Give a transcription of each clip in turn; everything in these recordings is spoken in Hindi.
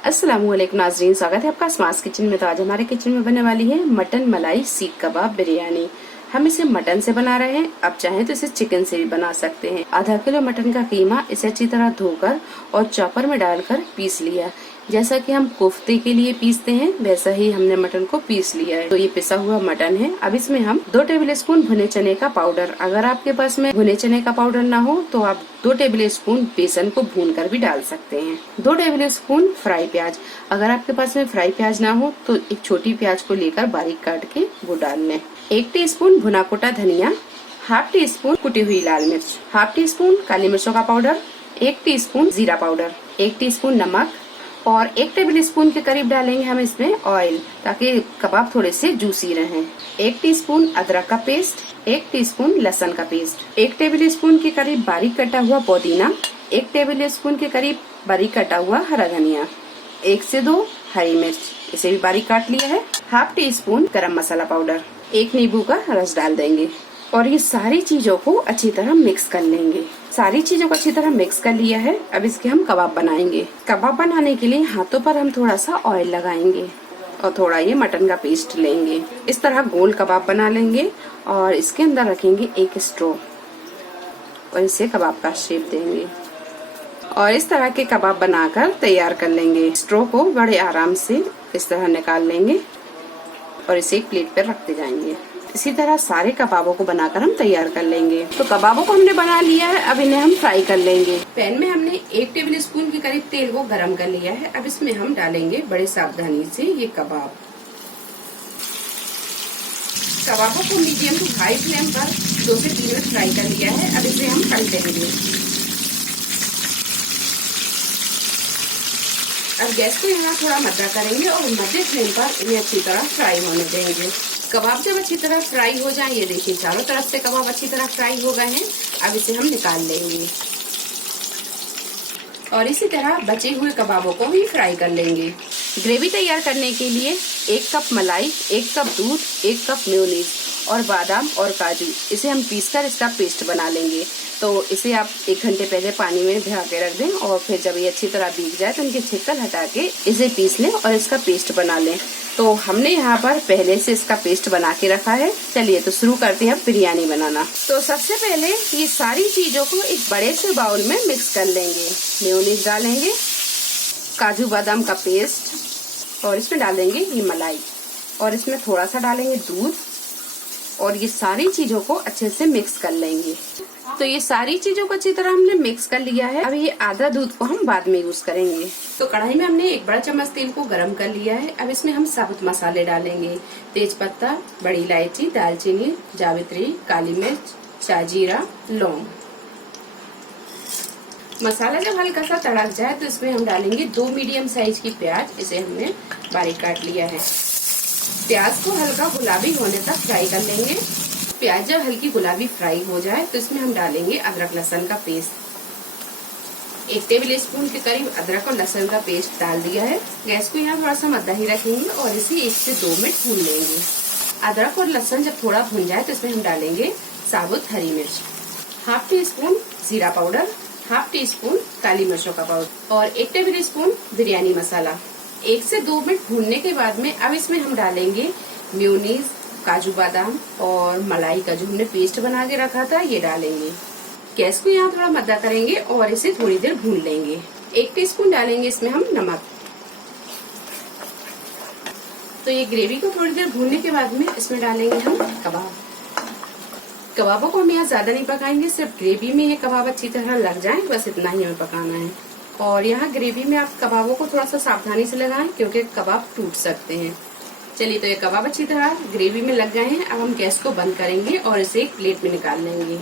अस्सलामुअलैकुम नाज़रीन, स्वागत है आपका स्मार्ट किचन में। तो आज हमारे किचन में बनने वाली है मटन मलाई सीख कबाब बिरयानी। हम इसे मटन से बना रहे हैं, आप चाहें तो इसे चिकन से भी बना सकते हैं। आधा किलो मटन का कीमा इसे अच्छी तरह धोकर और चॉपर में डालकर पीस लिया। जैसा कि हम कोफ्ते के लिए पीसते हैं वैसा ही हमने मटन को पीस लिया है। तो ये पिसा हुआ मटन है। अब इसमें हम 2 टेबल स्पून भुने चने का पाउडर, अगर आपके पास में भुने चने का पाउडर ना हो तो आप 2 टेबल स्पून बेसन को भून कर भी डाल सकते हैं। 2 टेबल स्पून फ्राई प्याज, अगर आपके पास में फ्राई प्याज ना हो तो एक छोटी प्याज को लेकर बारीक काट के वो डाल लें। 1 टीस्पून भुना कुटा धनिया, हाफ टी स्पून कुटी हुई लाल मिर्च, हाफ टी स्पून काली मिर्चों का पाउडर, 1 टीस्पून जीरा पाउडर, 1 टीस्पून नमक और 1 टेबल स्पून के करीब डालेंगे हम इसमें ऑयल, ताकि कबाब थोड़े से जूसी रहें। 1 टीस्पून अदरक का पेस्ट, 1 टीस्पून लहसुन का पेस्ट, 1 टेबल स्पून के करीब बारीक कटा हुआ पुदीना, 1 टेबल स्पून के करीब बारीक कटा हुआ हरा धनिया, 1 से 2 हरी मिर्च, इसे भी बारीक काट लिया है। हाफ टी स्पून गरम मसाला पाउडर, 1 नींबू का रस डाल देंगे और ये सारी चीजों को अच्छी तरह मिक्स कर लेंगे। सारी चीजों को अच्छी तरह मिक्स कर लिया है। अब इसके हम कबाब बनाएंगे। कबाब बनाने के लिए हाथों पर हम थोड़ा सा ऑयल लगाएंगे और थोड़ा ये मटन का पेस्ट लेंगे। इस तरह गोल कबाब बना लेंगे और इसके अंदर रखेंगे एक स्ट्रो और इसे कबाब का शेप देंगे और इस तरह के कबाब बनाकर तैयार कर लेंगे। स्ट्रो को बड़े आराम से इस तरह निकाल लेंगे और इसे एक प्लेट पर रखते जाएंगे। इसी तरह सारे कबाबों को बनाकर हम तैयार कर लेंगे। तो कबाबों को हमने बना लिया है, अब इन्हें हम फ्राई कर लेंगे। पैन में हमने 1 टेबल स्पून के करीब तेल को गरम कर लिया है। अब इसमें हम डालेंगे बड़े सावधानी से ये कबाब। कबाबों को मीडियम टू हाई फ्लेम पर 2 से 3 मिनट फ्राई कर लिया है। अब इसे हम पलटेंगे। अब गैस को यहाँ थोड़ा मध्य करेंगे और मध्य फ्लेम पर इन्हें अच्छी तरह फ्राई होने देंगे। कबाब जब अच्छी तरह फ्राई हो जाए, ये देखिए चारों तरफ से कबाब अच्छी तरह फ्राई हो गए हैं। अब इसे हम निकाल लेंगे और इसी तरह बचे हुए कबाबों को भी फ्राई कर लेंगे। ग्रेवी तैयार करने के लिए 1 कप मलाई, 1 कप दूध, 1 कप मेयोनीज और बादाम और काजू, इसे हम पीसकर इसका पेस्ट बना लेंगे। तो इसे आप 1 घंटे पहले पानी में भिगा के रख दें और फिर जब ये अच्छी तरह भीग जाए तो इनके छिक्कल हटा के इसे पीस लें और इसका पेस्ट बना लें। तो हमने यहाँ पर पहले से इसका पेस्ट बना के रखा है। चलिए तो शुरू करते हैं बिरयानी बनाना। तो सबसे पहले ये सारी चीजों को एक बड़े से बाउल में मिक्स कर लेंगे। मेयोनीज डालेंगे, काजू बादाम का पेस्ट और इसमें डालेंगे ये मलाई और इसमें थोड़ा सा डालेंगे दूध और ये सारी चीजों को अच्छे से मिक्स कर लेंगे। तो ये सारी चीजों को अच्छी तरह हमने मिक्स कर लिया है। अब ये आधा दूध को हम बाद में यूज करेंगे। तो कढ़ाई में हमने 1 बड़ा चम्मच तेल को गरम कर लिया है। अब इसमें हम साबुत मसाले डालेंगे। तेज पत्ता, बड़ी इलायची, दालचीनी, जावित्री, काली मिर्च, शाहजीरा, लौंग। मसाला जब हल्का सा तड़क जाए तो इसमें हम डालेंगे 2 मीडियम साइज की प्याज, इसे हमने बारीक काट लिया है। प्याज को हल्का गुलाबी होने तक फ्राई कर लेंगे। प्याज जब हल्की गुलाबी फ्राई हो जाए तो इसमें हम डालेंगे अदरक लहसुन का पेस्ट। 1 टेबल स्पून के करीब अदरक और लहसुन का पेस्ट डाल दिया है। गैस को यहाँ थोड़ा सा मध्य ही रखेंगे और इसे 1 से 2 मिनट भून लेंगे। अदरक और लहसुन जब थोड़ा भुन जाए तो इसमें हम डालेंगे साबुत हरी मिर्च, हाफ टी स्पून जीरा पाउडर, हाफ टी स्पून काली मिर्चों का पाउडर और 1 टेबल स्पून बिरयानी मसाला। 1 से 2 मिनट भूनने के बाद में अब इसमें हम डालेंगे मेयोनीज, काजू बादाम और मलाई का जो हमने पेस्ट बना के रखा था ये डालेंगे। गैस को यहाँ थोड़ा मध्य करेंगे और इसे थोड़ी देर भून लेंगे। 1 टीस्पून डालेंगे इसमें हम नमक। तो ये ग्रेवी को थोड़ी देर भूनने के बाद में इसमें डालेंगे हम कबाब। कबाबों को हम यहाँ ज्यादा नहीं पकाएंगे, सिर्फ ग्रेवी में ये कबाब अच्छी तरह लग जाए, बस इतना ही हमें पकाना है। और यहाँ ग्रेवी में आप कबाबों को थोड़ा सा सावधानी से लगाएं क्योंकि कबाब टूट सकते हैं। चलिए तो ये कबाब अच्छी तरह ग्रेवी में लग गए हैं। अब हम गैस को बंद करेंगे और इसे एक प्लेट में निकाल लेंगे।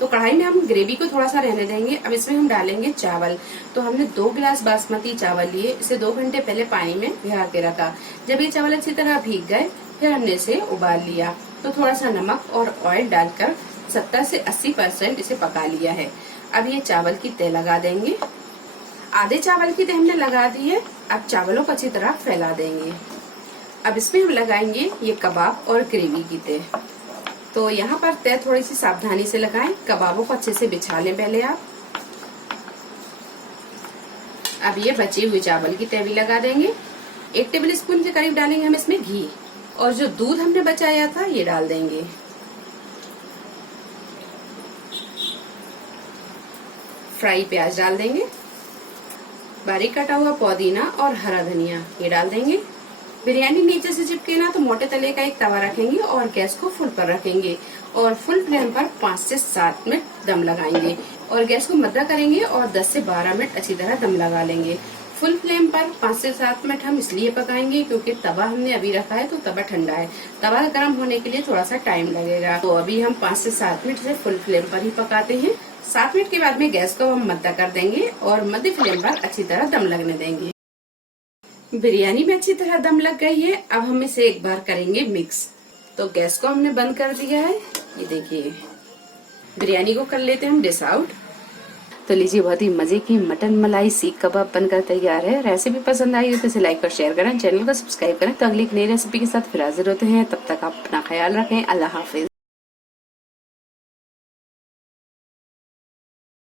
तो कढ़ाई में हम ग्रेवी को थोड़ा सा रहने देंगे। अब इसमें हम डालेंगे चावल। तो हमने 2 गिलास बासमती चावल लिए, इसे 2 घंटे पहले पानी में भिगा के रखा। जब ये चावल अच्छी तरह भीग गए फिर हमने इसे उबाल लिया। तो थोड़ा सा नमक और ऑयल डालकर 70 से 80% इसे पका लिया है। अब ये चावल की तह लगा देंगे। आधे चावल की तह हमने लगा दी है। अब चावलों को अच्छी तरह फैला देंगे। अब इसमें हम लगाएंगे ये कबाब और ग्रेवी की तह। तो यहाँ पर तय थोड़ी सी सावधानी से लगाएं, कबाबों को अच्छे से बिछा लें पहले आप। अब ये बचे हुए चावल की तय भी लगा देंगे। 1 टेबल स्पून के करीब डालेंगे हम इसमें घी, और जो दूध हमने बचाया था ये डाल देंगे। फ्राई प्याज डाल देंगे, बारीक कटा हुआ पुदीना और हरा धनिया ये डाल देंगे। बिरयानी नीचे से चिपके ना तो मोटे तले का एक तवा रखेंगे और गैस को फुल पर रखेंगे और फुल फ्लेम पर 5 से 7 मिनट दम लगाएंगे और गैस को मद्दा करेंगे और 10 से 12 मिनट अच्छी तरह दम लगा लेंगे। फुल फ्लेम पर 5 से 7 मिनट हम इसलिए पकाएंगे क्योंकि तवा हमने अभी रखा है तो तवा ठंडा है, तवा गर्म होने के लिए थोड़ा सा टाइम लगेगा। तो अभी हम 5 से 7 मिनट से फुल फ्लेम पर ही पकाते हैं। 7 मिनट के बाद में गैस को हम मद्दा कर देंगे और मध्य फ्लेम पर अच्छी तरह दम लगने देंगे। बिरयानी में अच्छी तरह दम लग गई है। अब हम इसे एक बार करेंगे मिक्स। तो गैस को हमने बंद कर दिया है। ये देखिए, बिरयानी को कर लेते हैं हम डिश आउट। तो लीजिए, बहुत ही मजे की मटन मलाई सीख कबाब बनकर तैयार है। रेसिपी पसंद आई हो तो इसे लाइक और शेयर करें, चैनल को सब्सक्राइब करें। तो अगली एक नई रेसिपी के साथ फिर हाजिर होते हैं। तब तक आप अपना ख्याल रखें। अल्लाह हाफिज।